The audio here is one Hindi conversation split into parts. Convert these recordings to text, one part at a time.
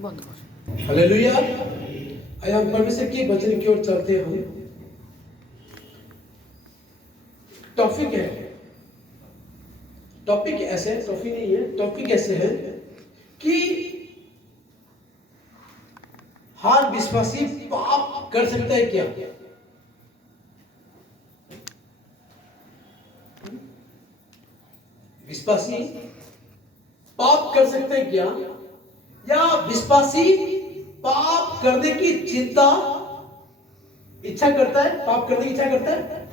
बंद कर। हालेलुया। आइए हम परमेश्वर के वचन की ओर चलते हैं। टॉपिक ऐसे है, टॉपिक नहीं है, टॉपिक ऐसे है कि हर विश्वासी पाप कर सकता है क्या? विश्वासी पाप कर सकते हैं क्या? या विश्वासी पाप करने की चिंता इच्छा करता है? पाप करने की इच्छा करता है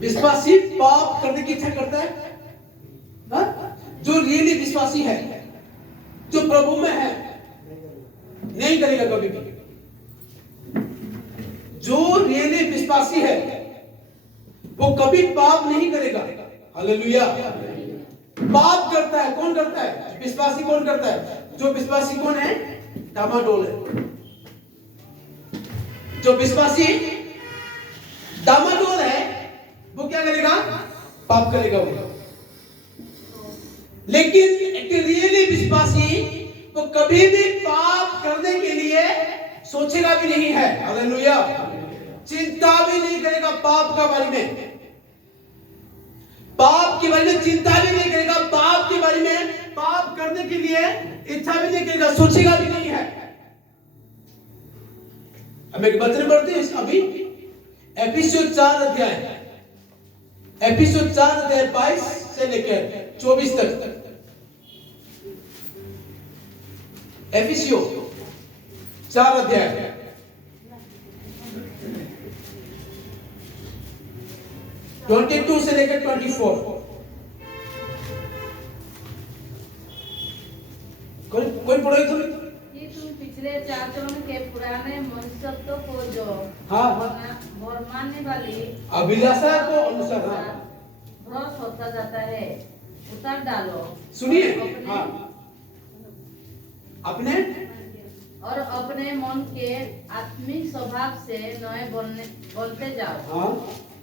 विश्वासी पाप करने की इच्छा करता है ना? जो रियली विश्वासी है, जो प्रभु में है, नहीं करेगा कभी भी। जो रियली विश्वासी है वो कभी पाप नहीं करेगा। हालेलुया। पाप करता है कौन करता है? विश्वासी कौन करता है? जो विश्वासी कौन है? डामाडोल है। जो विश्वासी डामाडोल है वो क्या करेगा? पाप करेगा वो। लेकिन एक रियली विश्वासी वो कभी भी पाप करने के लिए सोचेगा भी नहीं है। हालेलुया। चिंता भी नहीं करेगा पाप का बारे में, पाप के बारे में चिंता भी नहीं करेगा, पाप के बारे में पाप करने के लिए इच्छा भी नहीं करेगा, सोचेगा भी नहीं है। हम एक वचन पढ़ते हैं अभी, एफिसियों 4 अध्याय 22 से लेकर 24 तक। एफिसियों 4 अध्याय 22 से लेकर 24। कोई पढ़ोगे तुम? कि तुम पिछले 4 चरण के पुराने मनुष्यत्व को जो भरमाने वाली अभिलाषा को अनुसार भ्रष्ट होता जाता है उतार डालो। सुनिए। अपने मन के आत्मिक स्वभाव से नए बनते जाओ।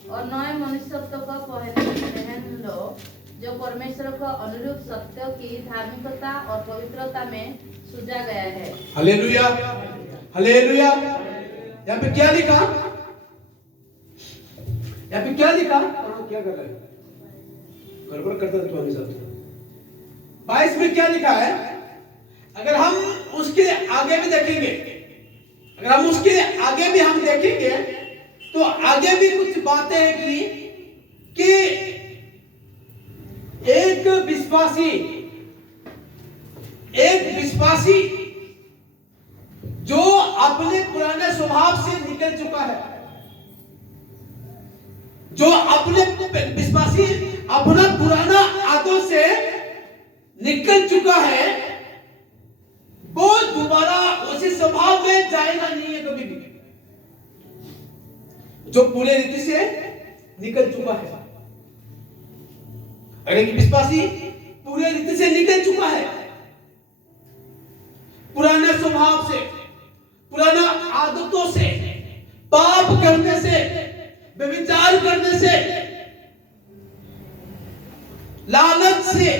और नए मनुष्यत्व को पहन लो जो परमेश्वर को अनुरूप सत्य की धार्मिकता और पवित्रता में सुझा गया है। हालेलुया। हालेलुया। यहाँ पे क्या लिखा? क्या कर रहे हैं? गड़बड़ करता था तुम्हारे साथ। 22 में क्या लिखा है? अगर हम उसके आगे भी देखेंगे, तो आगे भी कुछ बातें हैं कि एक विश्वासी जो अपने पुराने स्वभाव से निकल चुका है, जो अपना पुराना आदत से निकल चुका है, वो दोबारा उसी स्वभाव में जाएगा नहीं है कभी भी। जो पूरे रीति से निकल चुका है, अगर एक विश्वासी पूरे रीति से निकल चुका है, पुराने स्वभाव से, पुराना आदतों से, पाप करने से, व्यभिचार करने से, लालच से,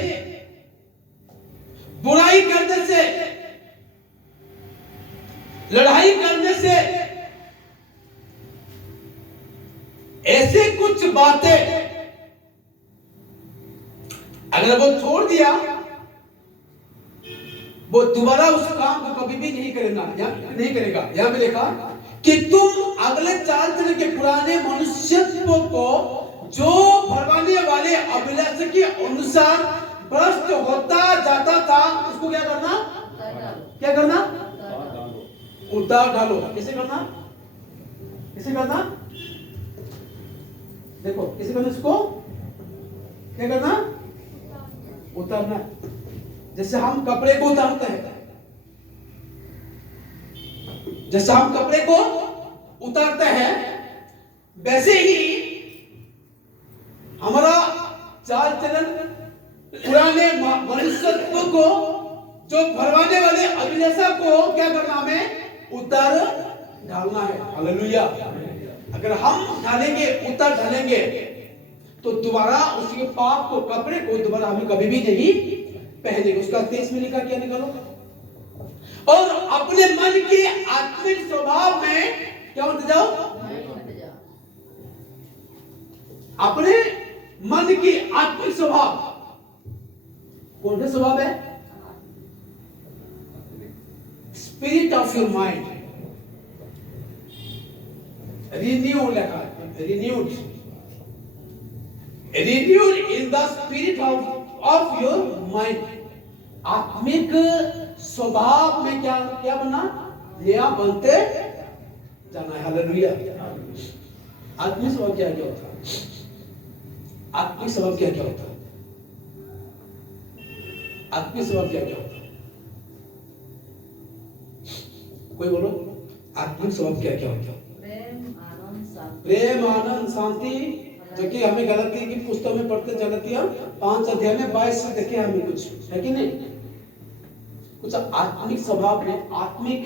बुराई करने से, लड़ाई करने से, ऐसे कुछ बातें अगर वो छोड़ दिया, वो दोबारा उस काम को कभी भी नहीं करेगा। यहां पे लिखा कि तुम अगले 4 तरह के पुराने मनुष्यत्व को जो भरमाने वाले अभिलाषा के अनुसार भ्रष्ट होता जाता था, उसको क्या करना? उतार डालो। कैसे करना? देखो कैसे करना? इसको क्या करना? उतारना। जैसे हम कपड़े को उतारते हैं, वैसे ही हमारा चाल चलन पुराने मनुष्यत्व को जो भरवाने वाले अभिलाषा को क्या करना? हमें उतार डालना है। हालेलुया। अगर हम उतार डालेंगे तो दोबारा उसके पाप को, कपड़े को दोबारा हमें कभी भी नहीं पहनेगा। उसका 23 में लिखा, क्या निकालो, और अपने मन के आत्मिक स्वभाव में क्या होते जाओ, अपने मन के आत्मिक स्वभाव, कौन सा स्वभाव है, spirit of your mind, renew लिखा है, renewed in the spirit of your mind. आत्मिक स्वभाव में क्या क्या बनना, नया बनते जाना है। हालेलुया। आत्मिक स्वभाव क्या क्या होता है, आत्मिक स्वभाव क्या क्या होता है, आत्मिक स्वभाव क्या क्या होता है, कोई बोलो, आत्मिक स्वभाव क्या क्या होता है? प्रेम, आनंद, शांति, जो कि हमें गलती की पुस्तक में पढ़ते, गलतियां 5 अध्याय में 22 से देखे हमें, कुछ है कि नहीं, कुछ आत्मिक स्वभाव में, आत्मिक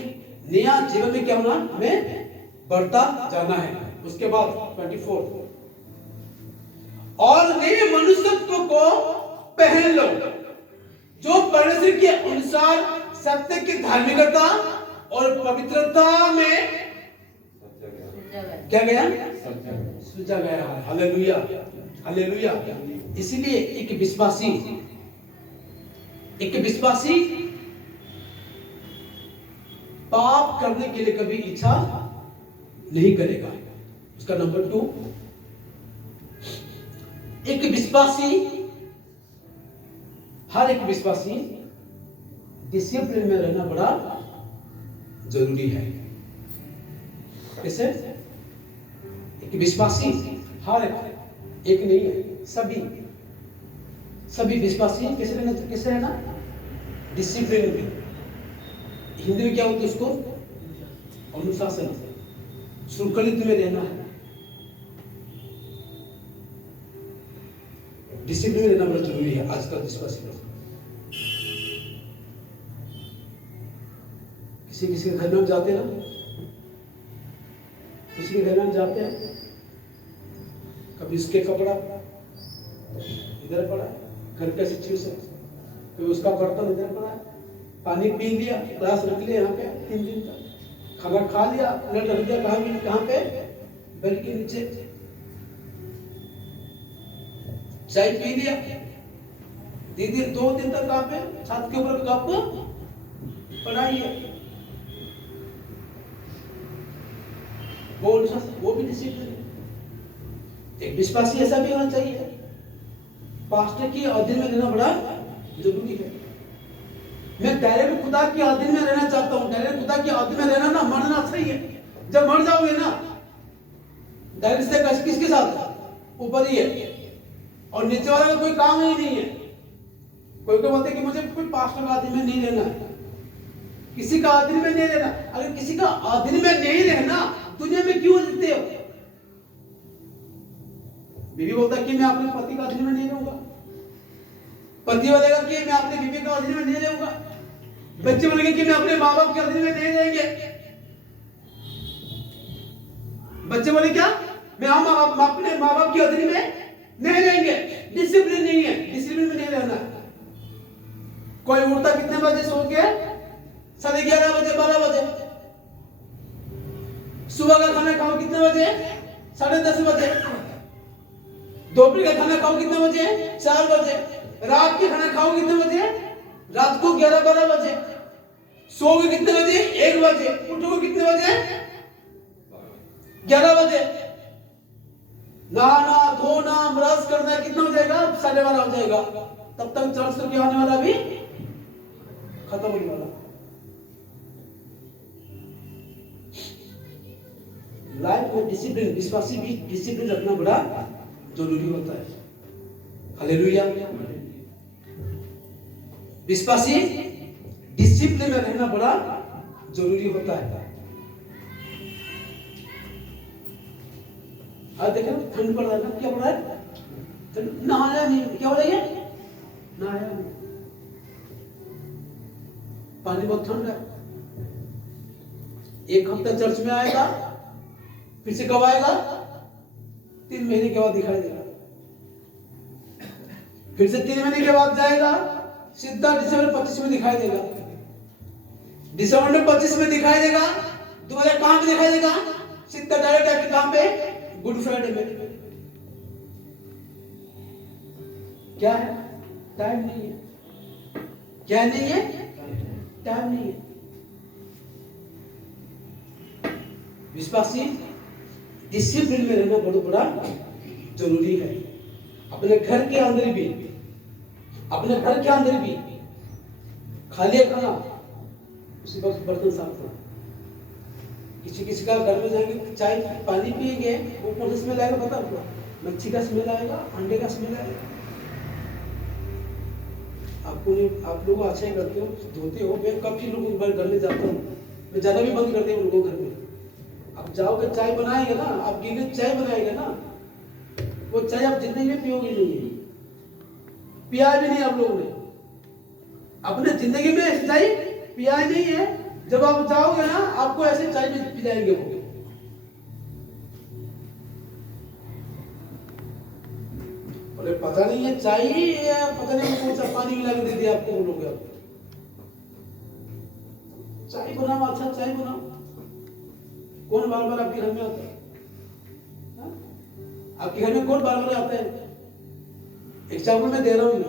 नया जीवन में क्या होना, हमें बढ़ता जाना है। उसके बाद 24, और नए मनुष्यत्व को पहन लो, जो परमेश्वर के अनुसार सत्य की धार्मिकता और पवित्रता में क्या गया, सूझा गया है। Hallelujah, hallelujah. इसलिए एक विश्वासी पाप करने के लिए कभी इच्छा नहीं करेगा। उसका नंबर 2, एक विश्वासी, हर एक विश्वासी डिसिप्लिन में रहना बड़ा जरूरी है। कैसे? एक विश्वासी, हर एक नहीं है, सभी विश्वासी कैसे रहना, डिसिप्लिन में। हिंदी में क्या होता है उसको, अनुशासन, श्रृंखलित में रहना है, डिसिप्लिन में रहना बड़ा जरूरी है। आजकल विश्वासी लोग, किसी के घर में जाते हैं ना, किसी के घर में जाते हैं, कभी उसके कपड़ा इधर पड़ा है, घर का सिचुएशन, कभी उसका बर्तन इधर पड़ा है, पानी पी लिया, ग्लास रख लिया यहाँ पे 3 दिन तक, खाना खा लिया, प्लेट रख दिया कहाँ पे, बेड के नीचे, चाय पी लिया, 2 दिन तक कहाँ पे, छत के ऊपर कप पड़ा ही है। वो भी डिसिप्लिन है। एक विश्वासी ऐसा भी होना चाहिए। पास्टर के अधीन में रहना बड़ा जरूरी है। मैं डायरेक्ट खुदा के अधीन में रहना चाहता हूँ। डायरेक्ट खुदा के अधीन में रहना ना, मरना सही है। जब मर जाओगे ना, डायरेक्ट से किसके साथ, ऊपर ही है, और नीचे वाला का कोई काम ही नहीं है। कोई बोलते हैं कि मुझे कोई पास्टर का अधीन में नहीं रहना, किसी का अधीन में नहीं रहना। अगर किसी का अधीन में नहीं रहना, दुनिया में क्यों जीते हो? बीवी बोलता है कि मैं अपने पति का अधीन में नहीं रहूंगा, पति बोलेगा कि मैं अपने बीवी का अधीन में नहीं रहूंगा, बच्चे बोलेंगे कि मैं अपने माँ बाप के अधीन में नहीं रहेंगे। बच्चे बोले क्या, मैं अपने माँ बाप के अधीन में नहीं रहेंगे। डिसिप्लिन नहीं है, डिसिप्लिन में नहीं रहना। कोई उठता कितने बजे सो के, 11:30 बजे, 12 बजे। सुबह का खाना खाओ कितने बजे, 10:30 बजे। दोपहर का खाना खाओ कितने बजे, 4 बजे। रात के खाना खाओ कितने बजे, रात को 11-12 बजे। सोओगे कितने बजे, 1 बजे। उठोगे कितने बजे, 11 बजे। नहाना, धोना, ब्रश करना कितना हो जाएगा, 12:30 हो जाएगा। तब तक चर्च करके आने वाला भी खत्म होने वाला। लाइफ में डिसिप्लिन, विश्वासी भी डिसिप्लिन रखना बड़ा जरूरी होता है। हालेलुया। विश्वासी डिसिप्लिन में रहना बड़ा जरूरी होता है। आज देखो ठंड पड़ रहा है ना, क्या पड़ रहा है, नहाया नहीं, क्या हो रही है, नहाया नहीं, पानी बहुत ठंड है। 1 हफ्ता चर्च में आएगा, फिर से कब आएगा, 3 महीने के बाद दिखाई देगा। फिर से 3 महीने के बाद जाएगा, सीधा दिसंबर 25 में दिखाई देगा। दिसंबर 25 में दिखाई देगा, दोबारा कहां पे दिखाई देगा? सीधा डायरेक्ट आके कहां पे? गुड फ्राइडे में। क्या है? टाइम नहीं है। क्या नहीं है? टाइम नहीं है। विश्वासी डिसिप्लिन में रहना बहुत बड़ा जरूरी है। अपने घर के अंदर भी, अपने घर के अंदर भी खाली खाना, उसी वक्त बर्तन साफ करना। किसी का घर में जाएंगे, चाय पानी पिएंगे, वो कौन सा स्मेल आएगा पता आपको? मच्छी का स्मेल आएगा, अंडे का स्मेल आएगा। आप लोग अच्छा ही करते हो, धोते हो। मैं काफी लोग घर में जाता हूँ, मैं ज्यादा भी बंद करते हूँ लोगों घर में। आप जाओगे चाय बनाएंगे ना, आप गिले चाय बनाएंगे ना, वो चाय आप जिंदगी में पियोगे नहीं है, पिया भी नहीं आप लोगों ने अपने जिंदगी में चाय पिया नहीं है। जब आप जाओगे ना, आपको ऐसे चाय में पिलाएंगे वो। अरे पता नहीं है चाय या पता नहीं कौन सा पानी मिला के दे दिया आपको वो लोग। चाय बनाओ, अच्छा चाय बनाओ। कौन बार बार आपके घर में आता है? आपके घर में कौन बार बार आता है? एग्जाम्पल मैं दे रहा हूं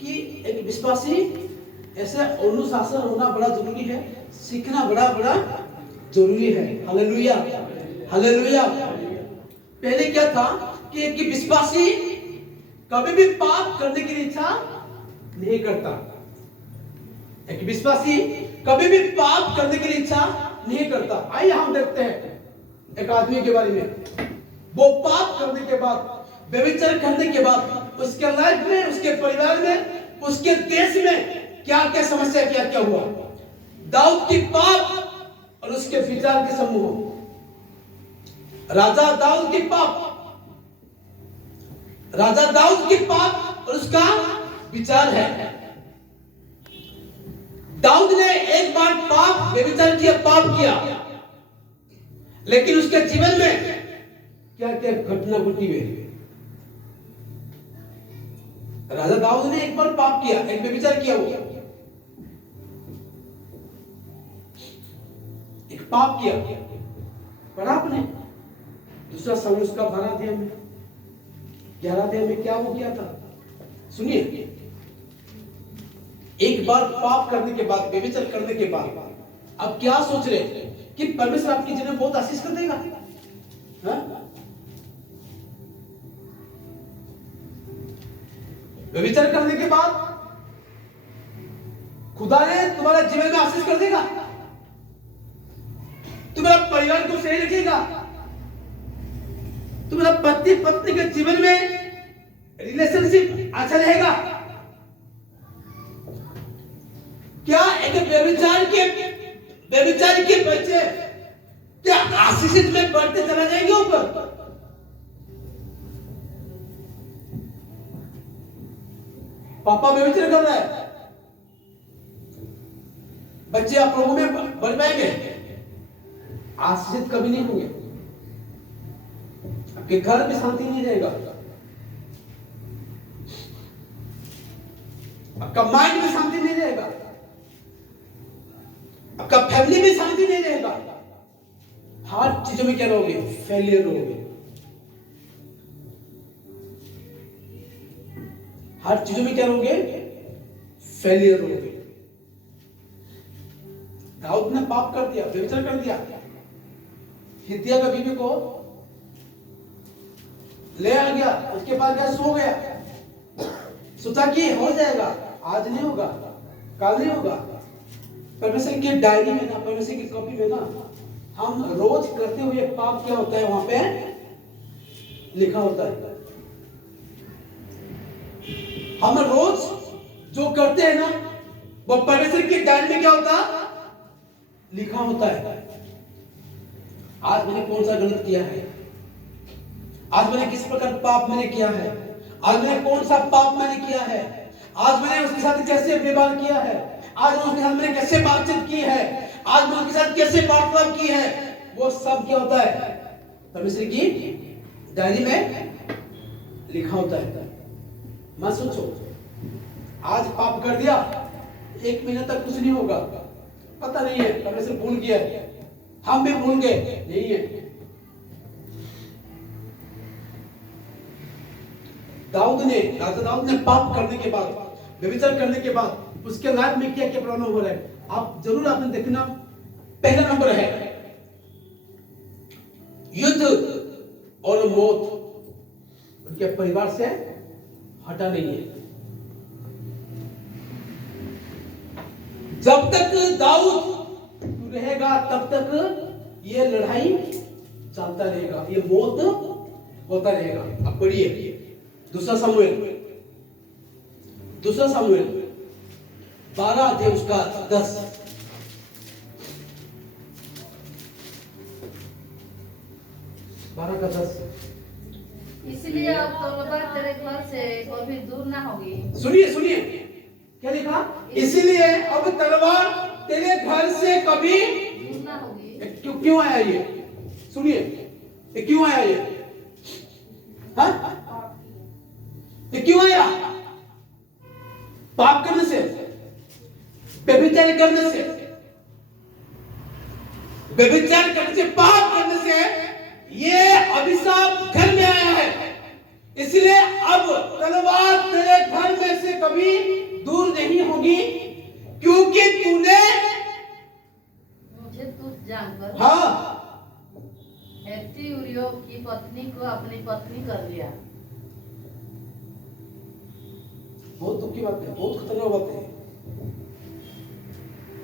कि एक विश्वासी ऐसे अनुशासन होना बड़ा जरूरी है, सीखना बड़ा जरूरी है। Hallelujah, hallelujah. पहले क्या था कि एक विश्वासी कभी भी पाप करने की इच्छा नहीं करता। एक विश्वासी कभी भी पाप करने की इच्छा नहीं करता। आइए हम देखते हैं एक आदमी के बारे में। वो पाप करने के बाद, व्यभिचार करने के बाद उसके लाइफ में, उसके परिवार में, उसके देश में क्या क्या समस्या, क्या क्या हुआ। दाऊद की पाप और उसके विचार के समूह। राजा दाऊद की पाप, राजा दाऊद की पाप और उसका विचार है। दाऊद ने एक बार पाप, व्यभिचार किया, पाप किया, लेकिन उसके जीवन में क्या क्या घटना घटी हुई। राजा दाऊद ने एक बार पाप किया, एक व्यभिचार किया, हो एक पाप किया, पढ़ा आपने? दूसरा समूह उसका 12 अध्याय में, 11 अध्याय में क्या वो किया था? सुनिए, एक बार पाप करने के बाद, व्यभिचार करने के बाद अब क्या सोच रहे कि परमेश्वर आपकी जीवन में बहुत आशीष कर देगा? व्यभिचार करने के बाद खुदा ने तुम्हारा जीवन में आशीष कर देगा? तुम्हारा परिवार को सही रखेगा? तुम्हारा पति पत्नी के जीवन में रिलेशनशिप अच्छा रहेगा? क्या एक व्यभिचार के बच्चे क्या आशीषित में बढ़ते चला जाएंगे ऊपर? पापा व्यभिचार कर रहा है, बच्चे आप लोगों में बढ़ पाएंगे? आशीषित कभी नहीं होंगे। आपके घर में शांति नहीं रहेगा, आपका माइंड में शांति नहीं रहेगा, आपका फैमिली में शांति नहीं रहेगा। हर चीजों में क्या रहोगे? फेलियर रहोगे। हर चीजों में क्या रहोगे? फेलियर रहोगे। दाऊद ने पाप कर दिया, व्यभिचार कर दिया। हित्तिया का बीवी को ले आ गया, उसके पास गया, सो गया, सोचा कि हो जाएगा, आज नहीं होगा, कल नहीं होगा। परमेश्वर की डायरी में ना, परमेश्वर की कॉपी में ना, हम रोज करते हुए पाप क्या होता है वहां पे लिखा होता है। हम रोज जो करते हैं ना, वो परमेश्वर की डायरी में क्या होता लिखा होता है। आज मैंने कौन सा गलत किया है, आज मैंने किस प्रकार पाप मैंने किया है, आज मैंने कौन सा पाप मैंने किया है, आज मैंने उसके साथ कैसे व्यवहार किया है, आज उसके साथ मैंने कैसे बातचीत की है, आज मैं उसके साथ कैसे वार्तालाप की है, वो सब क्या होता है परमेश्वर की डायरी में लिखा होता है। मत सोचो आज पाप कर दिया, 1 महीने तक कुछ नहीं होगा, पता नहीं है, परमेश्वर भूल गया है, हम भी भूल गए, नहीं है। राजा दाऊद ने पाप करने के बाद, व्यभिचार करने के बाद उसके लाइफ में क्या क्या प्रॉब्लम हो रहा है, आप जरूर आपने देखना। पहला नंबर है युद्ध और मौत उनके परिवार से हटा नहीं है। जब तक दाऊद रहेगा तब तक ये लड़ाई चलता रहेगा, ये मौत होता रहेगा। अब पढ़िए दूसरा सामुएल 12 अध्याय उसका 10। 12 का 10। इसलिए अब तलवार तेरे घर से कभी दूर ना होगी। सुनिए सुनिए क्या लिखा, इसीलिए अब तलवार तेरे घर से कभी दूर ना होगी। क्यों आया ये, सुनिए ये क्यों आया ये, हाँ ये क्यों आया? पाप करने से, व्यभिचार करने से, व्यभिचार करने से, पाप करने से ये अभिशाप घर में आया है। इसलिए अब तलवार तेरे घर में से कभी दूर नहीं होगी, क्योंकि तूने मुझे तुझ जानकर हाँ हेती उरियो की पत्नी को अपनी पत्नी कर लिया। बहुत दुख की बात है, बहुत खतरनाक बात है,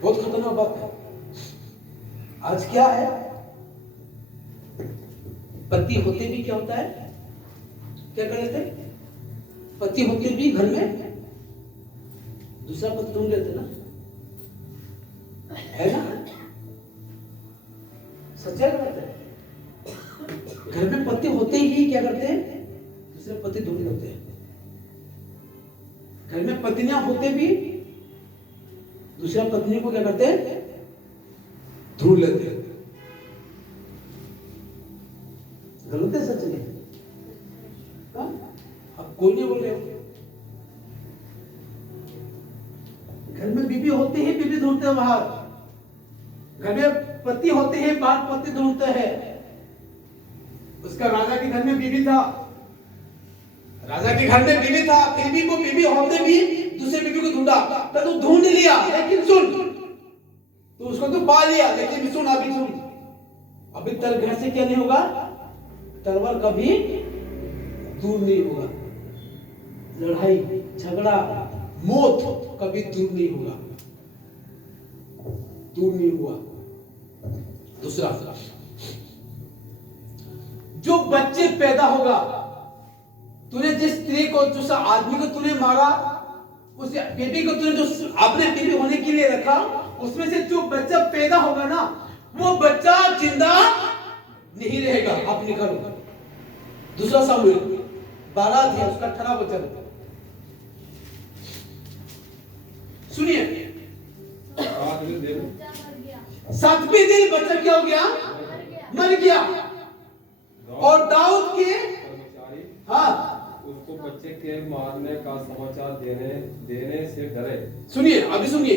बहुत खतरनाक बात है। आज क्या है, पति होते भी क्या होता है, क्या कर लेते, पति होते भी घर में दूसरा पति ढूंढ लेते ना, है ना, सच्चाई बात है। घर में पति होते ही क्या करते हैं, दूसरे पति ढूंढ लेते हैं। घर में पत्नियां होते भी दूसरा पत्नी को क्या करते हैं, ढूंढ लेते हैं। गलत है सच नहीं, अब कोई नहीं बोल रहे। घर में बीबी होते ही बीबी ढूंढते हैं बाहर, घर में पति होते ही बाहर पति ढूंढते हैं। उसका राजा के घर में बीबी था, राजा के घर में बीबी था, फिर भी वो बीबी होते भी दूसरे बीबी को ढूंढा, तो तू ढूंढ लिया, लेकिन सुन, तो उसको तो पा लिया, लेकिन सुन, अभी सुन, अभी तेरे घर से क्या नहीं होगा, तलवार कभी दूर नहीं होगा, लड़ाई झगड़ा मौत कभी दूर नहीं होगा, दूर नहीं हुआ। दूसरा, जो बच्चे पैदा होगा, तूने जिस स्त्री को, जिस आदमी को तूने मारा, उस बेबी को तूने जो अपने बेबी होने के लिए रखा, उसमें से जो बच्चा पैदा होगा ना, वो बच्चा जिंदा नहीं रहेगा। आप निकालो दूसरा सामुएल 12 अध्याय उसका 18 वचन सुनिए। 7वें दिन बच्चा क्या हो गया, मर गया, और दाऊद के हाँ उसको बच्चे के मारने का समाचार देने से डरे। सुनिए, अभी सुनिए,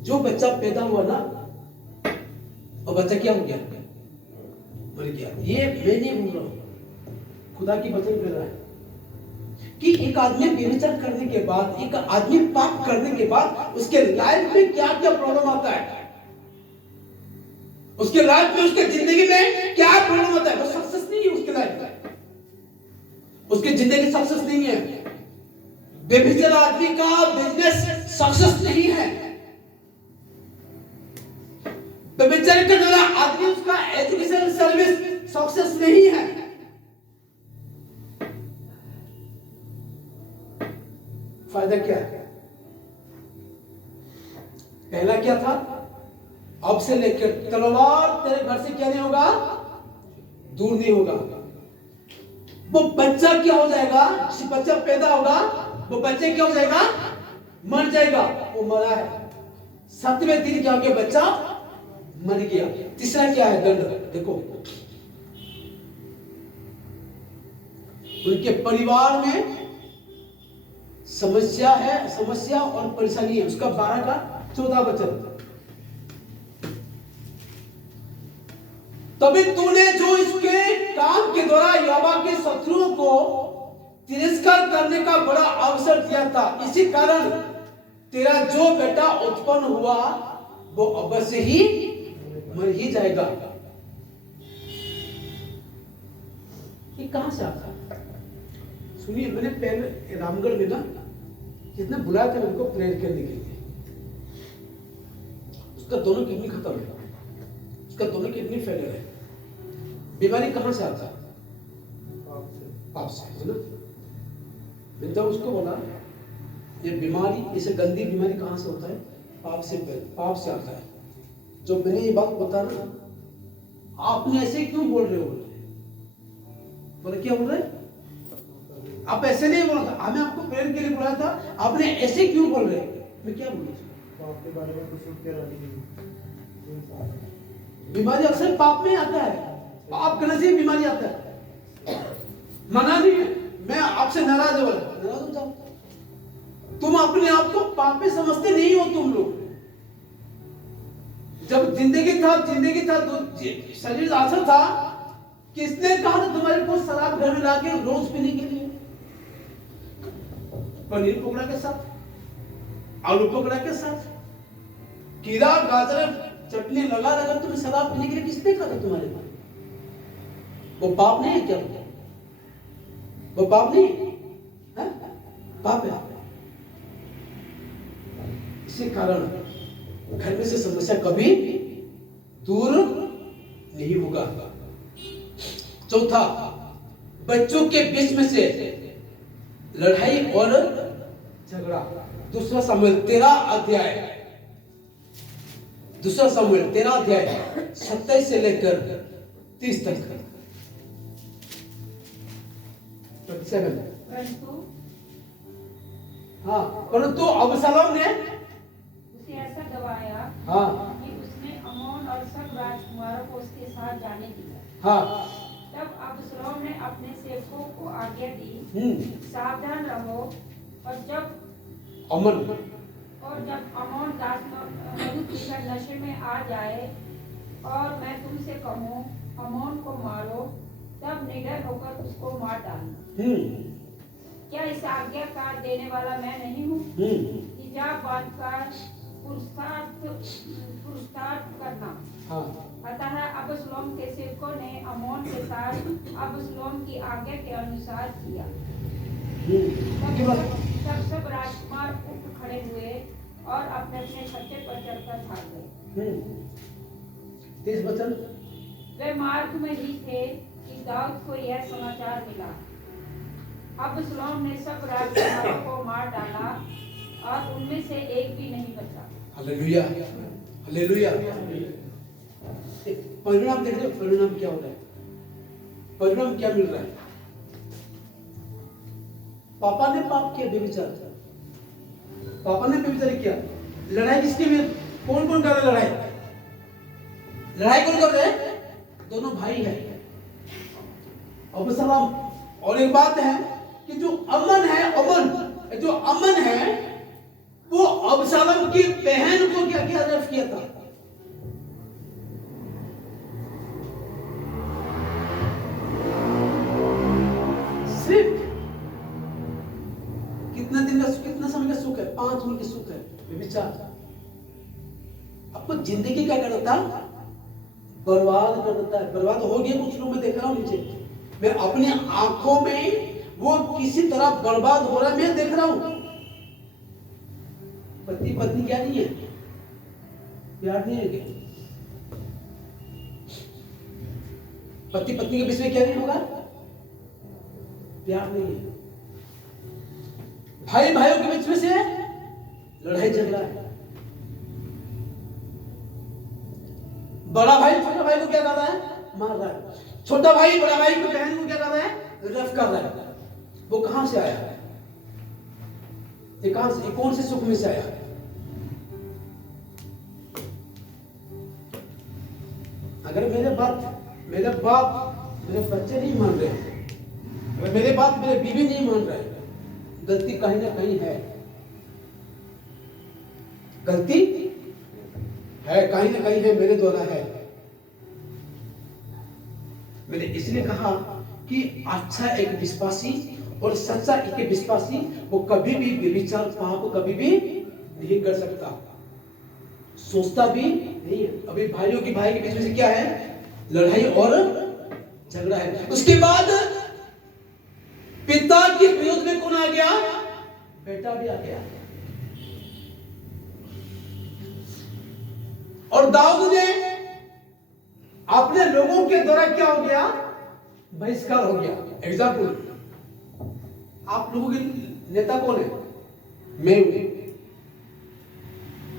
जो बच्चा पैदा हुआ ना, और बच्चा क्या हो गया, मर गया। ये मैं नहीं बोल रहा हूं, खुदा की वचन कर रहा है कि एक आदमी व्यभिचार करने के बाद, एक आदमी पाप करने के बाद उसके लाइफ में क्या क्या प्रॉब्लम आता है, उसके लाइफ में, उसके जिंदगी में क्या प्रॉब्लम आता है, वो सक्सेस नहीं है उसके लाइफ में, उसकी जिंदगी सक्सेस नहीं है। व्यभिचार आदमी का बिजनेस सक्सेस नहीं है। व्यभिचार करने वाला आदमी, उसका एजुकेशन सर्विस सक्सेस नहीं है। फायदा क्या है? पहला क्या था, अब से लेकर तलवार तेरे घर से क्या नहीं होगा, दूर नहीं होगा। वो बच्चा क्या हो जाएगा, बच्चा पैदा होगा, वो बच्चे क्या हो जाएगा, मर जाएगा, वो मरा है। 7वें दिन क्या हो गया, बच्चा मर गया। तीसरा क्या है, दंड देखो, उनके परिवार में समस्या है, समस्या और परेशानी है। उसका 12 का 14 वचन। तभी तूने जो इसके काम के द्वारा यहोवा के शत्रुओं को तिरस्कार करने का बड़ा अवसर दिया था, इसी कारण तेरा जो बेटा उत्पन्न हुआ वो अवश्य ही मर ही जाएगा। ये कहां से आता है? सुनिए, मैंने पहले रामगढ़ में ना जिसने बुलाया था उनको प्रेयर करने के लिए, उसका दोनों किडनी खत्म है, उसका दोनों किडनी फेलियर है। बीमारी कहां से आता है? पाप से, है ना? मैंने तो उसको बोला ये बीमारी, इसे गंदी बीमारी कहां से होता है? पाप से आता है। जो मैंने ये बात बता ना, आपने ऐसे क्यों बोल रहे हो? बोले क्या बोल रहे? आप ऐसे नहीं बोला था, हमें आपको प्रेयर के लिए बुलाया था, आपने ऐसे क्यों बोल रहे? मैं क्या बोलूं? आपके बारे में कुछ सुन के राजी बीमारी अक्सर पाप में आता है, पाप करने से बीमारी आता है। मना नहीं है, मैं आपसे नाराज हो जाऊं। तुम अपने आप को पाप में समझते नहीं हो। तुम लोग जब जिंदगी था तो शरीर आशा था, किसने कहा था तुम्हारे को शराब घर में लाके रोज पीने के लिए? पनीर पकौड़ा के साथ, आलू पकौड़ा के साथ, कीड़ा गाजर चटनी लगा तुम्हें शराब पीने के लिए किसने कहा था तुम्हारे को? वो पाप नहीं है क्या? वो पाप नहीं है? पाप है। इसी कारण घर में से समस्या कभी दूर नहीं होगा। चौथा, बच्चों के बीच में से लड़ाई और झगड़ा। दूसरा सामुएल 13 अध्याय 27 से लेकर 30 तक। परंतु अबशालोम ने उसे ऐसा दबाया कि उसने अमोन और सब राजकुमारों को उसके साथ जाने दिया। तब अबशालोम ने अपने सेवकों को आज्ञा दी, सावधान रहो, और जब अमोन दास मधु पीकर नशे में आ जाए और मैं तुमसे कहूँ अमोन को मारो, तब निडर होकर उसको मार डालना। क्या इस आज्ञाकार देने वाला मैं नहीं हूँ? हिजाब बांधकर पुरस्कार करना। अतः अबशालोम के सेवकों ने अमोन के साथ अबशालोम की आज्ञा के अनुसार किया। तब सब राजकुमार उठ खड़े हुए और अपने अपने छत्ते पर चढ़कर भाग गए। वे मार्ग में ही थे कि दाऊद को यह समाचार मिला। अबशालोम ने सब राजकुमारों को मार डाला और उनमें से एक भी नहीं बचा। Hallelujah, hallelujah. परिणाम देख रहे हो? परिणाम क्या हो रहा है? परिणाम क्या मिल रहा है? पापा ने पाप किया, व्यभिचार। पापा ने व्यभिचार किया। लड़ाई किसके में? कौन कौन कर रहा है लड़ाई? लड़ाई कौन कर रहे हैं? दोनों भाई हैं, अबशालोम। और एक बात है कि जो अमन है वो अबशालोम की बहन को क्या किया? रेप किया था। सिर्फ कितना समय का सुख है? 5 मिनट का सुख है व्यभिचार। आपको जिंदगी क्या कर देता? बर्बाद कर देता है। बर्बाद हो गया कुछ लोग, मैं देख रहा हूं नीचे, मैं अपनी आंखों में वो किसी तरह बर्बाद हो रहा है, मैं देख रहा हूं। पति पत्नी क्या नहीं है? प्यार नहीं है क्या? पति पत्नी के बीच में क्या नहीं होगा? प्यार नहीं है। भाई भाइयों के बीच में से लड़ाई झगड़ा है। बड़ा भाई छोटा भाई को क्या कर रहा है? मार रहा है। छोटा भाई बड़ा भाई को, बहन को क्या कर रहा है? रफ कर रहा है। वो कहां से आया है? ये कहां से, कौन से सुख में से आया? अगर मेरे बाप मेरे बच्चे नहीं मान रहे, अगर मेरे बाप मेरे बीवी नहीं मान रहे, गलती कहीं ना कहीं है, गलती है कहीं ना कहीं है, मेरे द्वारा है। मैंने इसलिए कहा कि अच्छा एक विश्वासी और सच्चा एक विश्वासी वो कभी भी व्यभिचार पाप कभी भी नहीं कर सकता, सोचता भी नहीं है। अभी भाइयों की भाई के बीच में से क्या है? लड़ाई और झगड़ा है। उसके बाद पिता के विरोध में कौन आ गया? बेटा भी आ गया। और दाऊद ने अपने लोगों के द्वारा क्या हो गया? बहिष्कार हो गया। एग्जाम्पल, आप लोगों के नेता कौन है? मैं हूं।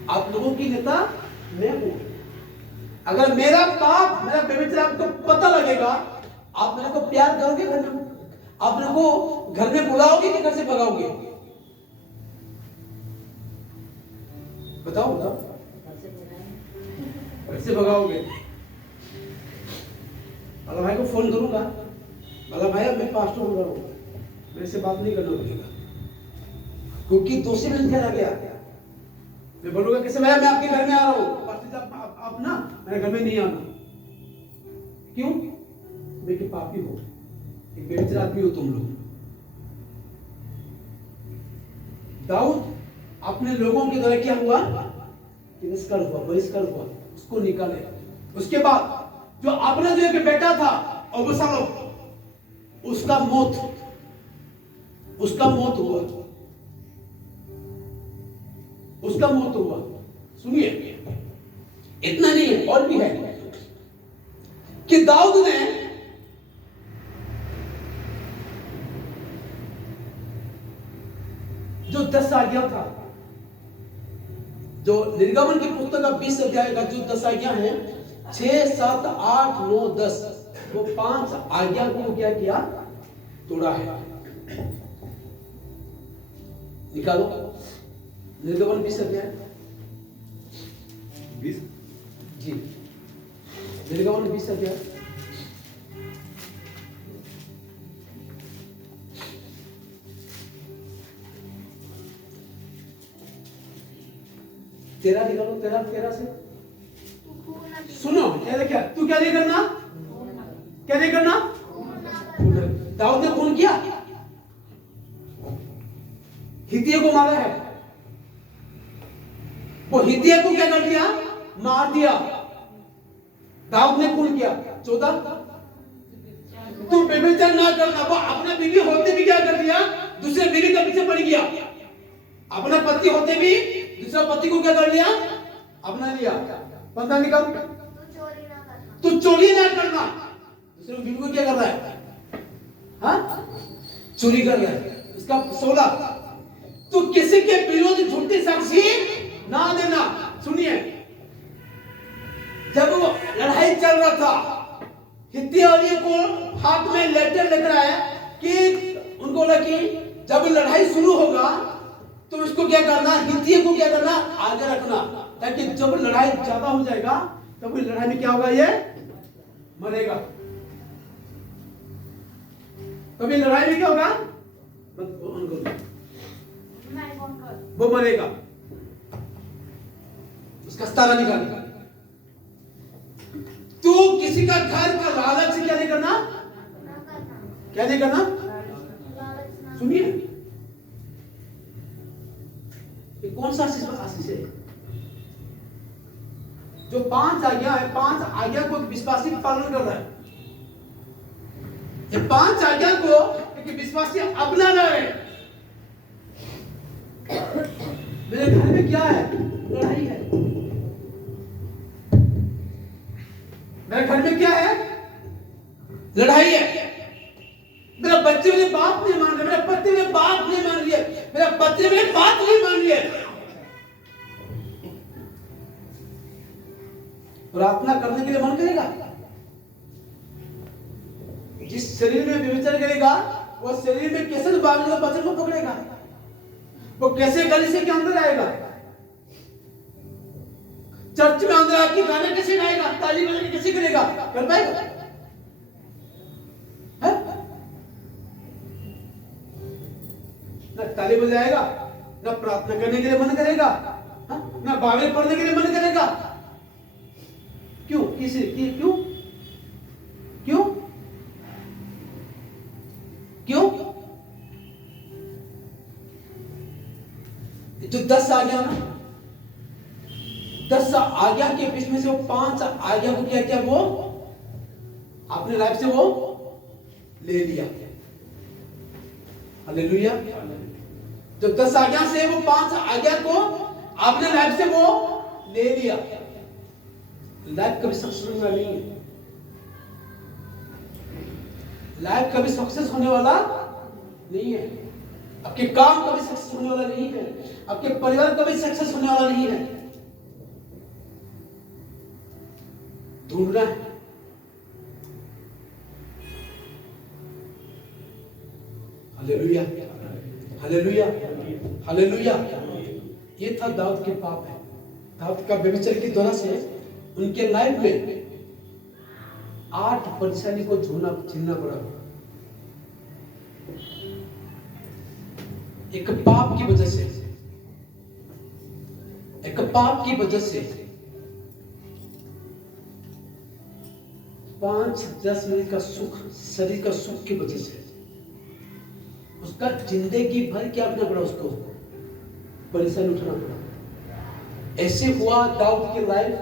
आप लोगों की नेता मैं हूं। अगर मेरा पाप, मेरा व्यभिचार आपको पता लगेगा, आप मेरे को प्यार करोगे? घर में आप मेरे को घर में बुलाओगे कि घर से भगाओगे? बताओ बताओ। घर से भगाओगे। बाला भाई को फोन करूंगा, बाला भाई अब मैं पास्टर बोल रहा हूं, मेरे से बात नहीं करना पड़ेगा, क्योंकि दोषी में ध्यान आ गया। मैं बोलूंगा कैसे भैया मैं आपके घर में आ रहा हूँ, पास्टर साहब आप ना मेरे घर में नहीं आना। क्यों? मैं कि पापी हो, एक बेविचार आदमी हो तुम लोग। दाऊद अपने लोगों के द्वारा क्या हुआ? तिरस्कार हुआ, बहिष्कार हुआ, उसको निकाले। उसके बाद जो अपना जो एक बेटा था अबशालोम, उसका मौत हुआ, उसका मौत हुआ। सुनिए, इतना नहीं है, और भी है कि दाऊद ने जो 10 आज्ञा था, जो निर्गमन की पुस्तक का 20 अध्याय का जो 10 आज्ञा है, 6, 7, 8, 9, 10, वो 5 आज्ञा को क्या किया? तोड़ा है। निकालो निर्गमन 20 अध्याय 20 जी, निर्गमन 20 अध्याय 13 निकालो, 13 से। सुनो क्या तू क्या नहीं करना? क्या नहीं करना? दाऊद ने खून किया, हित्तियों को मारा है। वो हित्तियों को क्या कर दिया? मार दिया। दाऊद ने खून किया। 14 तू व्यभिचार ना करना। वो अपना बीवी होते भी क्या कर दिया? दूसरे बीवी के पीछे पड़ गया। अपना पति होते भी दूसरा पति को क्या कर लिया? अपना लिया। 15 निकाल, तू चोरी ना करना। दूसरे बीवी को क्या कर रहा है? हाँ, चोरी कर रहा है। इसका 16 तू किसी के विरोध झूठी साक्षी ना देना। सुनिए, जब वो लड़ाई चल रहा था, हित्तियों को हाथ में लेटर लेकर आया कि उनको लगी जब लड़ाई शुरू होगा तो उसको क्या करना? हित्तियों को क्या करना? आगे रखना, ताकि जब लड़ाई ज्यादा हो जाएगा तब तो लड़ाई में क्या होगा? ये मरेगा। कभी लड़ाई में क्या होगा? वो मरेगा। उसका स्तारा निकालेगा। तू किसी का घर का लालच से क्या नहीं करना? क्या नहीं करना? सुनिए, ये कौन सा आशीष है? जो 5 आज्ञा है, 5 आज्ञा को विश्वासी पालन कर रहा है। ये 5 आज्ञा को एक विश्वासी अपना रहा है। मेरे घर में क्या है? लड़ाई है। मेरे घर में क्या है? लड़ाई है। मेरा बच्चे मेरे बात नहीं मान रहे, मेरा पति मेरे बात नहीं मान रही है, मेरा पति मेरे बात नहीं मान रही है। प्रार्थना करने के लिए मन करेगा? जिस शरीर में व्यभिचार करेगा वो शरीर में कैसे बांधेगा? बच्चे को पकड़ेगा, वो कैसे गली से के अंदर आएगा? चर्च में अंदर आके गाना कैसे गाएगा? ताली बजाने कैसे करेगा? कर पाएगा? ना ताली बजाएगा, ना प्रार्थना करने के लिए मन करेगा, ना बाइबल पढ़ने के लिए मन करेगा। क्यों? क्यों? क्यों? क्यों? जो 10 आज्ञा ना, 10 आज्ञा के बीच में से वो 5 आज्ञा को क्या किया? वो अपने लाइफ से वो ले लिया। हालेलुया। जो 10 आज्ञा से वो 5 आज्ञा को अपने लाइफ से वो ले लिया। लाइफ कभी सक्सेस होने वाला नहीं है। लाइफ कभी सक्सेस होने वाला नहीं है। आपके काम कभी सक्सेस होने वाला नहीं है। आपके परिवार कभी सक्सेस होने वाला नहीं है। ढूंढना है। Hallelujah, hallelujah, hallelujah. ये था दाऊद के पाप है। दाऊद का व्यभिचार की तरह से उनके लाइफ में 8 परेशानी को झेलना पड़ा। एक पाप की वजह से, एक पाप की वजह से 5-10 मिनट का सुख, शरीर का सुख की वजह से उसका जिंदगी भर क्या करना पड़ा? उसको परेशानी उठाना पड़ा। ऐसे हुआ दाऊद की लाइफ,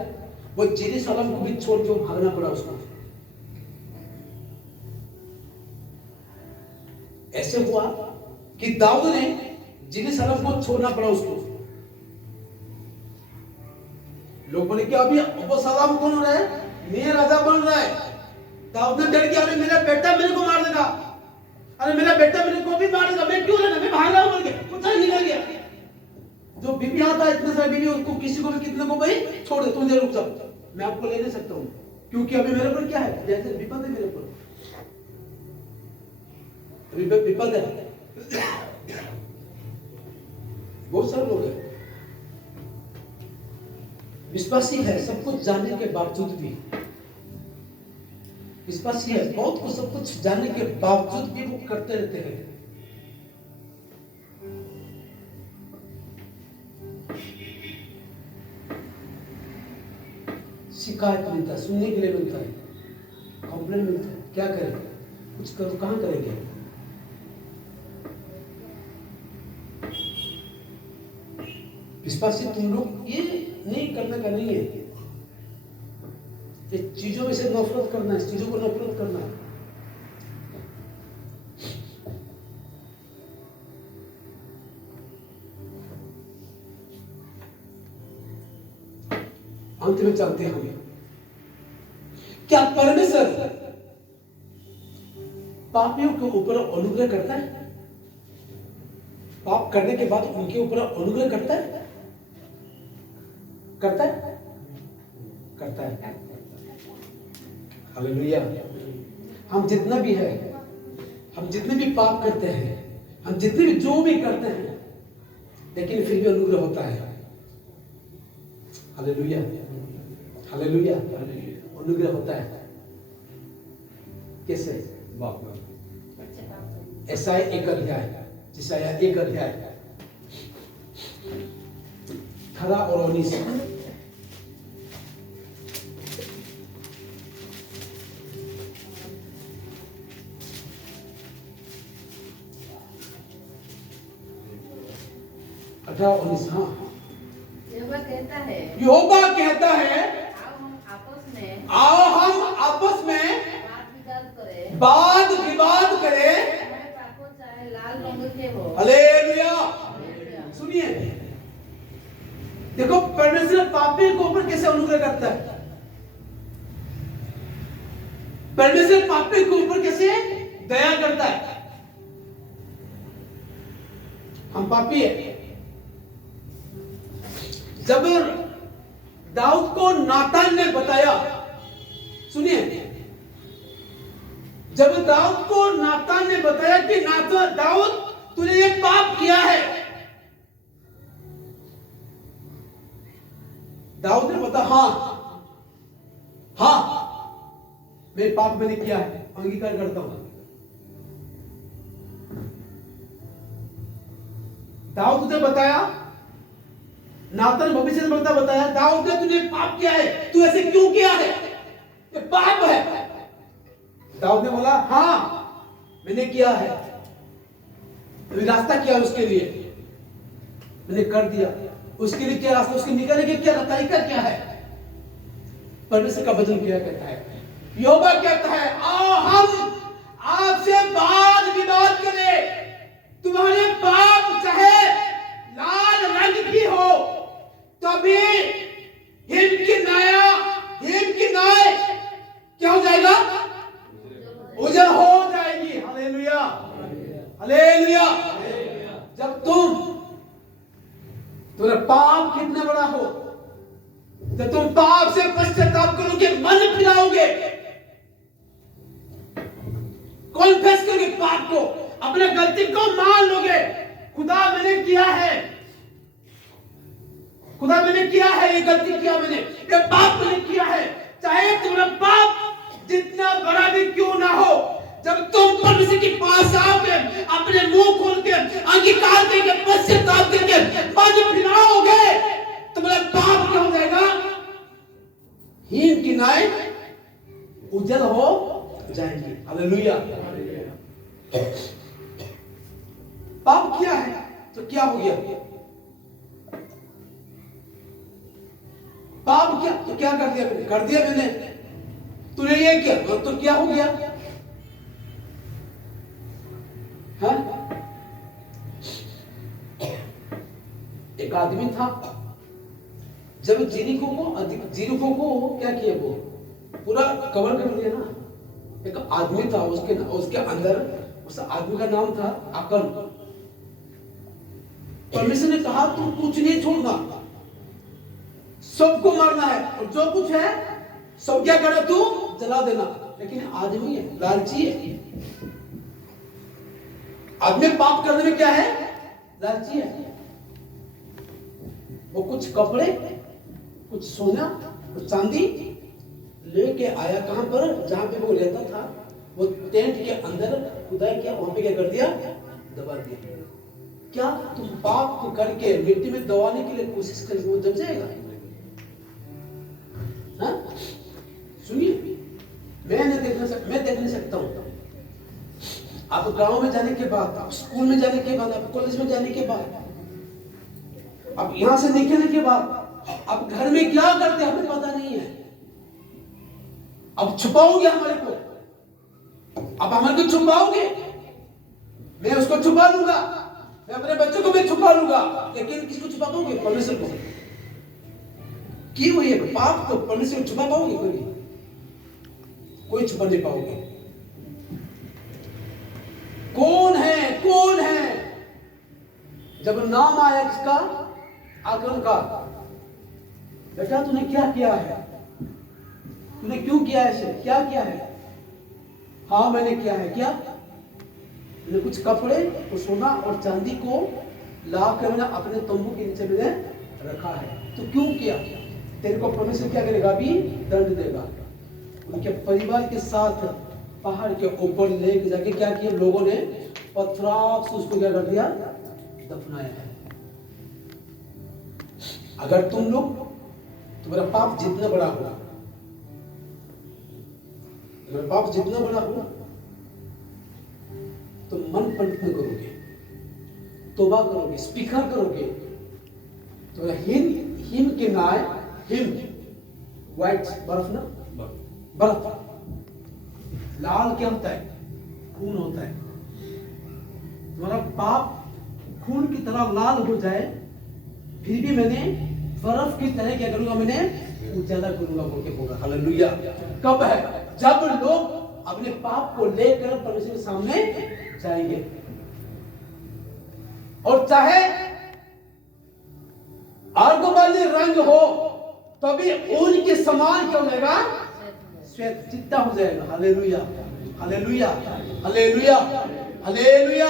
वो जेरूसलम को भी छोड़ के भागना पड़ा उसको। ऐसे हुआ कि दाऊद ने जेरूसलम को छोड़ना पड़ा उसको। लोग बोले कि अभी अबशालोम कौन हो रहा है? नया राजा बन रहा है। दाऊद ने डर गया, अरे मेरा बेटा मेरे को मार देगा, अरे मेरा बेटा मेरे को भी मार देगा, मैं क्यों रहना, मैं भाग रहा हूं बोल के कुछ निकल गया। जो बीबी आता इतने सारे बीबी, उसको किसी को भी कितने को भाई छोड़ दे, तुम रुक जाओ, मैं आपको ले नहीं सकता हूं, क्योंकि अभी मेरे पर क्या है? जैसे विपद है मेरे पर, अभी विपद है। बहुत सारे लोग हैं विश्वासी है, सब कुछ जानने के बावजूद भी विश्वासी है, बहुत कुछ सब कुछ जानने के बावजूद भी वो करते रहते हैं। शिकायत मिलता है, सुनने के लिए मिलता है, कंप्लेन मिलता है, क्या करें? कुछ करो, कहां करेंगे? विश्वासी तुम लोग ये नहीं करने का नहीं है, ये चीजों में से नफरत करना है, चीजों को नफरत करना है। अंत में चलते हैं हम। क्या परमेश्वर पापियों के ऊपर अनुग्रह करता है? पाप करने के बाद उनके ऊपर अनुग्रह करता है? करता है? करता है। हालेलुया। हम जितना भी है, हम जितने भी पाप करते हैं, हम जितने भी जो भी करते हैं, लेकिन फिर भी अनुग्रह होता है। हालेलुया, हालेलुया, अनुग्रह होता है। कैसे? यशायाह 1 अध्याय, यशायाह 1 अध्याय 18 और 19। हाँ, यहोवा कहता है, यहोवा कहता है, आओ हम आपस में वाद विवाद करें, चाहे पाको चाहे लाल रंग के हो। हालेलुया। सुनिए, देखो परमेश्वर पापी के ऊपर कैसे अनुग्रह करता है। परमेश्वर पापी के ऊपर कैसे दया करता है। हम पापी है। जब दाऊद को नातान ने बताया, सुनिए, जब दाऊद को नातान ने बताया कि दाऊद तूने ये पाप किया है, दाऊद ने बताया हाँ मैं पाप मैंने किया है, अंगीकार करता हूं। दाऊद ने बताया, नातन भविष्यद्वक्ता बताया, दाऊद ने तूने पाप किया है, तू ऐसे क्यों किया है, ये पाप है। दाऊद ने बोला हाँ मैंने किया है, मैंने रास्ता किया उसके लिए, मैंने कर दिया। उसके लिए क्या रास्ता, उसके निकलने के क्या तरीका क्या है? परमेश्वर का वचन क्या कहता है? यहोवा कहता है आओ हम आपसे वाद विवाद करें, तुम्हारे पाप चाहे लाल रंग की हो तभी हिम की नाय क्या हो जाएगा? उजल हो जाएगी। Hallelujah hallelujah. जब तुम्हारा पाप कितना बड़ा हो, जब तुम पाप से पश्चाताप करोगे, मन फिराओगे, कॉन्फेस करोगे पाप को, अपने गलती को मान लोगे, खुदा मैंने किया है, खुदा मैंने किया है, ये गलती किया मैंने, ये पाप मैंने किया है, चाहे तुम्हारा पाप जितना बड़ा भी क्यों ना हो, जब तुम परमेश्वर के पास आओगे, अपने मुंह खोल के अंगीकार करके पश्चाताप करके मन फिराओगे, तुम्हारा पाप क्या हो जाएगा? हीन की नाय उजल हो जाएंगी। हालेलुया। पाप किया है तो क्या हो गया? पाप किया तो क्या कर दिया मैंने? कर दिया मैंने, तूने ये किया तो क्या हो गया? हाँ? एक आदमी था, जब जीनिको को क्या किया, वो पूरा कवर कर लिया ना। एक आदमी था, उसके अंदर उस आदमी का नाम था आकन। परमेश्वर ने कहा तुम कुछ नहीं छोड़ना, सबको मारना है, और जो कुछ है सब क्या करो तू जला देना। लेकिन आदमी है, लालची है। आदमी पाप करने में क्या है? लालची है। वो कुछ कपड़े, कुछ सोना, कुछ चांदी लेके आया, कहां पर? जहां पे वो रहता था, वो टेंट के अंदर खुदाई किया, वहां पे क्या कर दिया? दबा दिया। क्या तुम पाप को करके मिट्टी में दबाने के लिए कोशिश करोगे, वो दब जाएगा? सुनिए, मैं देख नहीं सकता हूं। आप गांव में जाने के बाद, आप स्कूल में जाने के बाद, आप कॉलेज में जाने के बाद, आप यहां से निकलने के बाद, आप घर में क्या करते हैं हमें पता नहीं है। अब छुपाओगे हमारे को, अब हमारे को छुपाओगे, मैं उसको छुपा लूंगा, मैं अपने बच्चों को भी छुपा लूंगा, लेकिन किसको छुपा पाओगे? परमेश्वर को। क्यों? ये पाप तो परमेश्वर को छुपा पाओगे? कोई छुपा नहीं पाओगे। कौन है? जब नाम आया किसका? आकलन का, बेटा तूने क्या किया है, तूने क्यों किया ऐसे, क्या किया है? हाँ मैंने किया है। क्या? मैंने कुछ कपड़े और सोना और चांदी को लाकर मैंने अपने तंबू के नीचे मैंने रखा है। तो क्यों किया? तेरे को परमेश्वर क्या करेगा? भी दंड देगा। उनके परिवार के साथ पहाड़ के ऊपर लेके जाके क्या किया लोगों ने? पत्थराव से उसको क्या कर दिया? दफनाया है। अगर तुम लोग, तुम्हारा पाप जितना बड़ा होगा, तुम्हारा पाप जितना बड़ा होगा, तो मन पलटन करोगे, तौबा करोगे, स्पीकर करोगे, तो हिम के नाय, हिम व्हाइट बर्फ ना, बर्फ लाल क्या होता है? खून होता है। तुम्हारा पाप खून की तरह लाल हो जाए, फिर भी मैंने बर्फ की तरह क्या करूंगा? मैंने उजाला करूंगा बोल के होगा। हालेलुया। कब है? जब लोग अपने पाप को लेकर परमेश्वर के सामने जाएंगे, और चाहे अर्गवाली रंग हो तभी उनके समान क्या हो जाएगा? श्वेत चित्ता हो जाएगा। Hallelujah hallelujah hallelujah hallelujah.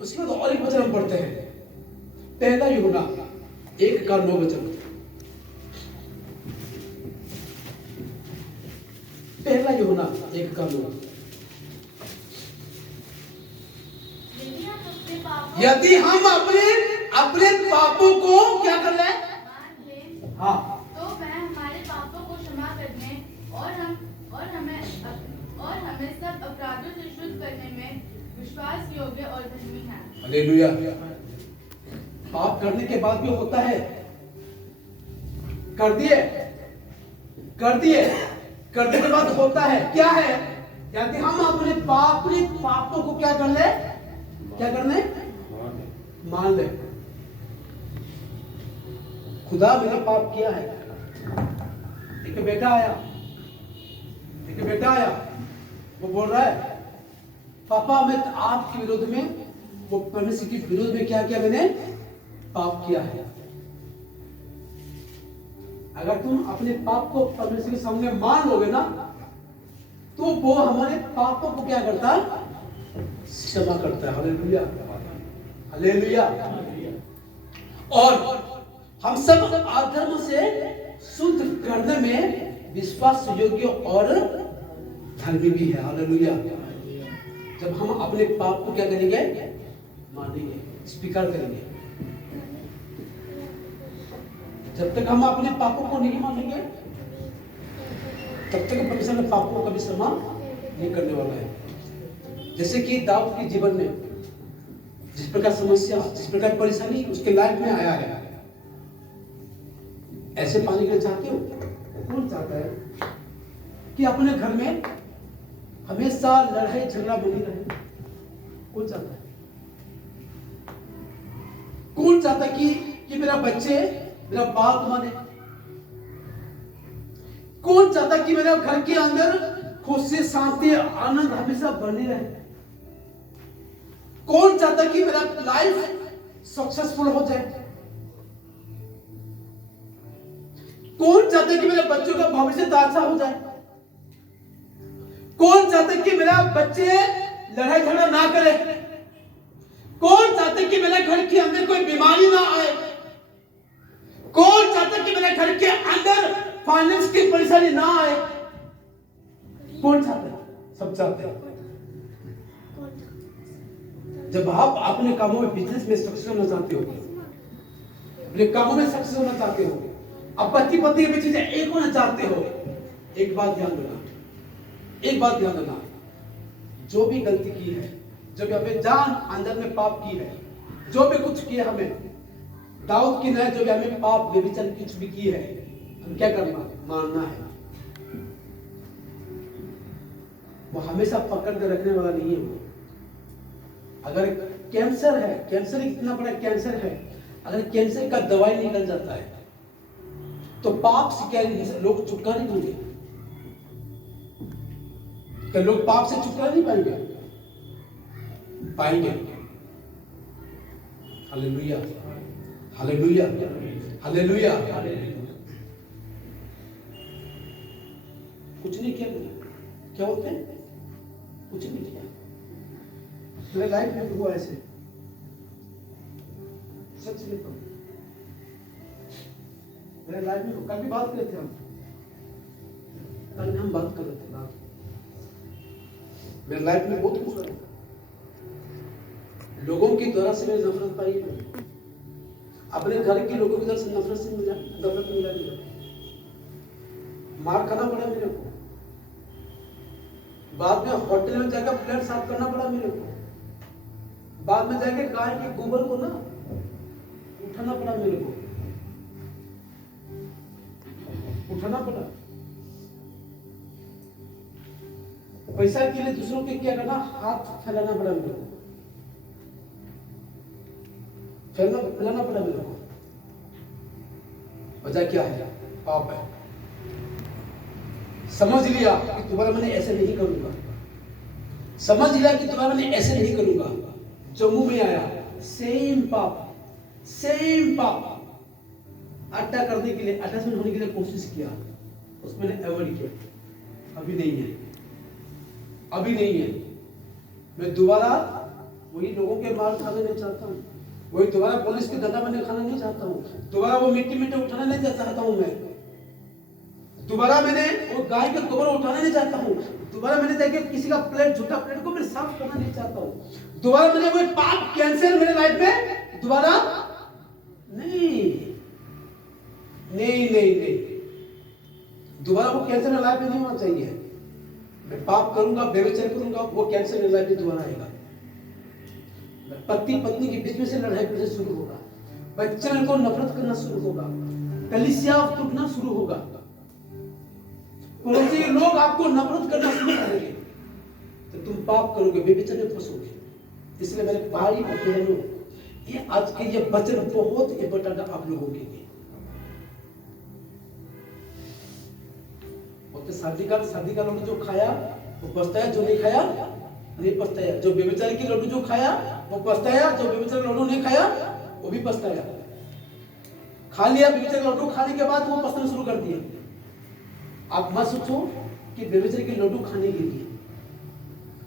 उसके बाद और एक वचन हम पढ़ते हैं, पहला यूहन्ना 1:9। पहला यूहन्ना 1:9। यदि आप अपने पापों यदि हम अपने अपने पापों को क्या कर ले, मान लें, हाँ, तो वह हमारे पापों को क्षमा करने और हमें सब अपराधों से शुद्ध करने में विश्वास योग्य और धर्मी है। हालेलुया। पाप करने के बाद भी होता है, कर दिए करने के बाद होता है, क्या है, यदि हम अपने पापों को क्या कर ले, क्या करने, मान ले। खुदा मैंने पाप किया है। एक बेटा आया, वो बोल रहा है, पापा मैं आपके विरोध में, वो परमेश्वर के विरोध में क्या किया, मैंने पाप किया है। अगर तुम अपने पाप को परमेश्वर के सामने मान लोगे ना, तो वो हमारे पापों को क्या करता है, क्षमा करता है। Hallelujah, hallelujah. और हम सब अधर्म से शुद्ध करने में विश्वास योग्य और धर्मी भी है। हालेलुया। जब हम अपने पाप को क्या करेंगे, मानेंगे, स्वीकार करेंगे। जब तक हम अपने पापों को नहीं मानेंगे, तब तक परमेश्वर ने पापों को कभी क्षमा नहीं करने वाला है। जैसे कि दाऊद के जीवन में जिस प्रकार समस्या, जिस प्रकार परेशानी उसके लाइफ में आया है, ऐसे पाने के लिए चाहते हो? कौन चाहता है कि अपने घर में हमेशा लड़ाई झगड़ा बनी रहे? कौन चाहता है? कौन चाहता कि मेरा बच्चे मेरा बात माने? कौन चाहता कि मेरे घर के अंदर खुशी, शांति, आनंद हमेशा बने रहे? कौन चाहता कि मेरा लाइफ सक्सेसफुल हो जाए? कौन चाहता कि मेरे बच्चों का भविष्य अच्छा हो जाए? कौन चाहता कि मेरा बच्चे लड़ाई झगड़ा ना करे? कौन चाहता कि मेरे घर के अंदर कोई बीमारी ना आए? कौन चाहता कि मेरे घर के अंदर फाइनेंस की परेशानी ना आए? कौन चाहता है? सब चाहते हैं। जब आप अपने कामों में, बिजनेस में सक्सेस होना चाहते हो, अपने कामों में सक्सेस होना चाहते हो, अब पति पत्नी के बीच एक होना चाहते हो, एक बात ध्यान देना, जो भी गलती की है, जो भी हमें जान अंदर में पाप की है, जो भी कुछ किया हमें, दाऊद की नहीं, जो भी हमें पाप व्यभिचार कुछ भी की है, हम क्या करना, मानना है। वो हमेशा पकड़ कर रखने वाला नहीं है। वो अगर कैंसर है, कैंसर इतना बड़ा कैंसर है, अगर कैंसर का दवाई निकल जाता है तो पाप से क्या लोग छुटकारा नहीं होंगे? क्या लोग पाप से छुटकारा नहीं पाएंगे? Hallelujah, hallelujah, hallelujah. कुछ नहीं किया मैंने, क्या होते हैं? कुछ नहीं किया। मेरे लाइफ में हुआ ऐसे, सच में तो मेरे लाइफ में कल भी बात कर रहे थे हम बात कर रहे थे रात। मेरे लाइफ में बहुत कुछ हुआ, लोगों की तरह से मैंने नफरत पाई है, अपने घर के लोगों की तरफ से नफरत मिला, मार खाना पड़ा मेरे को, बाद में होटल में जाकर प्लेट साफ करना पड़ा मेरे को, बाद में जाके गाय के गोबर को ना उठाना पड़ा मेरे को, उठाना पड़ा। पैसा के लिए दूसरों के क्या करना, हाथ फैलाना पड़ा मेरे को, फैलाना पड़ा मेरे को। वजह क्या है? पाप है। समझ लिया कि तुम्हारा मैंने ऐसे नहीं करूंगा, समझ लिया कि तुम्हारा मैंने ऐसे नहीं करूंगा। जम्मू में आया, सेम पाप, अड्डा करने के लिए, अटैचमेंट होने के लिए कोशिश किया, उसमें अवॉइड किया। अभी नहीं है। मैं दोबारा वही लोगों के मार खाना नहीं चाहता हूँ, वही दोबारा पुलिस के धक्का मैंने खाना नहीं चाहता हूँ, दोबारा वो मिट्टी उठाना नहीं चाहता हूँ मैं। दोबारा मैंने वो गाय के गोबर उठाना नहीं चाहता हूँ। दोबारा मैंने देखे किसी का प्लेट, झूठा प्लेट को मैं साफ करना नहीं चाहता हूँ। दोबारा मैंने वो पाप कैंसर मेरे लाइफ में दोबारा नहीं नहीं नहीं नहीं, दोबारा वो कैंसर मेरे लाइफ में नहीं होना चाहिए। मैं पाप करूंगा, व्यभिचार करूंगा, वो कैंसर मेरे लाइफ में दोबारा आएगा। पति पत्नी के बीच में से लड़ाई फिर से शुरू होगा, बच्चों को नफरत करना शुरू होगा, कलीसिया टूटना शुरू होगा, पड़ोसी लोग आपको नफरत करना शुरू करेंगे, तो तुम पाप करोगे, व्यभिचार में फंसोगे। इसलिए मेरे भाई और बहनों, ये आज के ये वचन बहुत इंपॉर्टेंट है आप लोगों के लिए। और शादी का लड्डू जो खाया वो पछताया, जो नहीं खाया नहीं पछताया। जो व्यभिचार की लड्डू जो खाया वो पछताया, जो व्यभिचार का लड्डू नहीं खाया वो भी पछताया। खा लिया व्यभिचार का लड्डू, खाने के बाद वो पछताना शुरू कर दिया। आप मत सोचो कि व्यभिचार के लड्डू खाने के लिए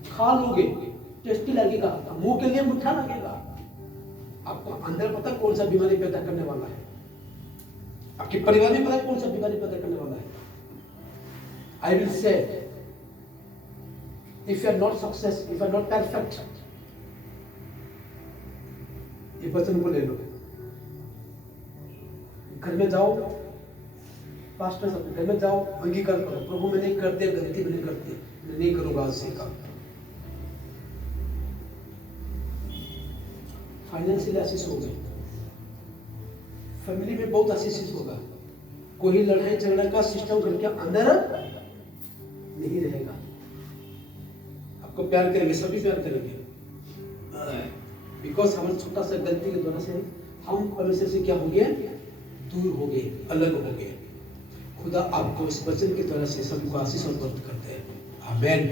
खा लोगे, टेस्टी लगेगा, मुंह के लिए मीठा लगेगा, आपको अंदर पता कौन सा बीमारी पैदा करने वाला है, आपके परिवार में पता कौन सा बीमारी पैदा करने वाला है। I will say, if you are not success, if you are not perfect, ये वचन को ले लो, घर में जाओ, पास्टर साहब घर में जाओ, अंगीकार करो, प्रभु मैंने कर दिया गलती, मैंने कर दी, मैं नहीं करूंगा आज से काम। फाइनेंशियल आशीष हो गए, फैमिली में बहुत आशीष होगा, कोई लड़ाई झगड़ा का सिस्टम करके अंदर नहीं रहेगा। आपको प्यार करेंगे, सभी प्यार करेंगे, बिकॉज हमारे छोटा सा गलती के द्वारा से हम परमेश्वर से क्या हो गए, दूर हो गए, अलग हो गए। खुदा आपको इस वचन के द्वारा से सभी को आशीष और बरकत करते हैं। आमीन।